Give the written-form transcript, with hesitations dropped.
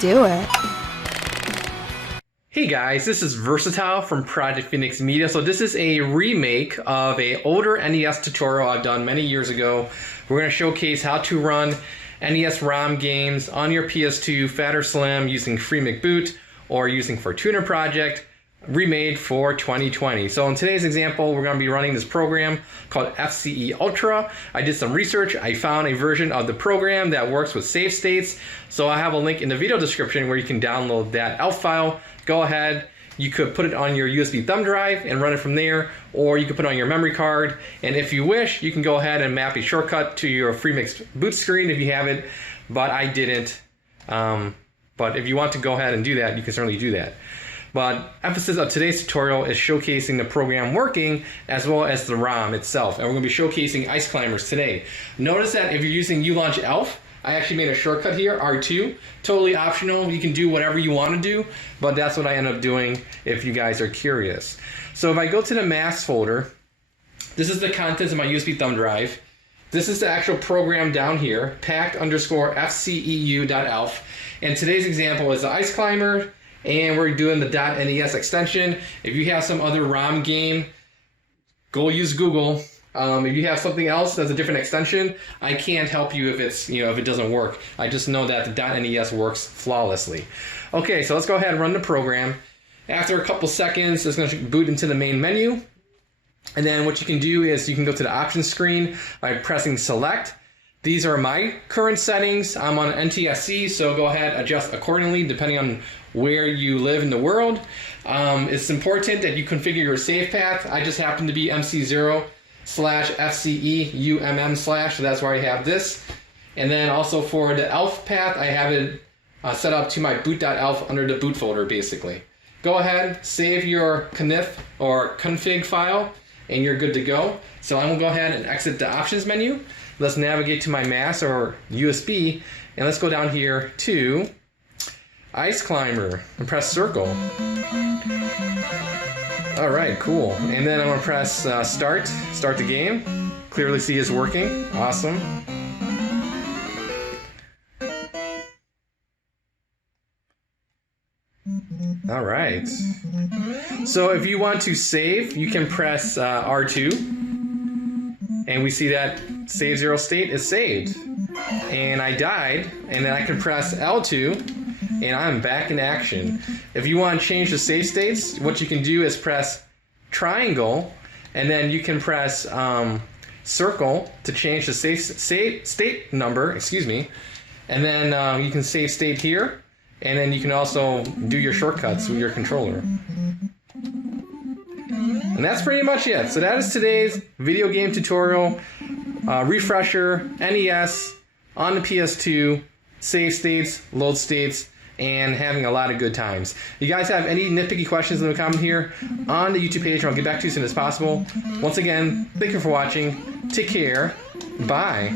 do it. Hey guys, this is Versatile from Project Phoenix Media. So this is a remake of an older NES tutorial I've done many years ago. We're going to showcase how to run NES ROM games on your PS2 Fat or Slim using FreeMcBoot or using Fortuna Project, remade for 2020. So in today's example, we're going to be running this program called FCEUltra. I did some research. I found a version of the program that works with save states. So I have a link in the video description where you can download that ELF file. Go ahead. You could put it on your USB thumb drive and run it from there, or you could put it on your memory card. And if you wish, you can go ahead and map a shortcut to your FreeMcBoot screen if you have it, but I didn't. But if you want to go ahead and do that, you can certainly do that. But emphasis of today's tutorial is showcasing the program working as well as the ROM itself. And we're going to be showcasing ice climbers today. Notice that if you're using ULaunch ELF, I actually made a shortcut here, R2. Totally optional. You can do whatever you want to do, but that's what I end up doing if you guys are curious. So if I go to the mass folder, this is the contents of my USB thumb drive. This is the actual program down here, packed_FCEU.elf. And today's example is the ice climber, and we're doing the .NES extension. If you have some other ROM game, go use Google. If you have something else that's a different extension, I can't help you if it's, if it doesn't work. I just know that the .NES works flawlessly. Okay, so let's go ahead and run the program. After a couple seconds, it's going to boot into the main menu. And then what you can do is you can go to the options screen by pressing select. These are my current settings. I'm on NTSC, so go ahead, adjust accordingly depending on where you live in the world. It's important that you configure your save path. I just happen to be MC0/FCEUMM/, so that's where I have this. And then also for the ELF path, I have it set up to my boot.elf under the boot folder, basically. Go ahead, save your conf or config file, and you're good to go. So I'm gonna go ahead and exit the options menu. Let's navigate to my mass or USB, and let's go down here to Ice Climber and press circle. All right, cool. And then I'm gonna press start the game. Clearly see it's working. Awesome. All right. So if you want to save, you can press R2, and we see that save zero state is saved. And I died, and then I can press L2, and I'm back in action. If you want to change the save states, what you can do is press triangle, and then you can press circle to change the save state number, and then you can save state here, and then you can also do your shortcuts with your controller. And that's pretty much it. So that is today's video game tutorial. Refresher, NES, on the PS2, save states, load states, and having a lot of good times. If you guys have any nitpicky questions, leave a comment here on the YouTube page, and I'll get back to you as soon as possible. Once again, thank you for watching. Take care. Bye.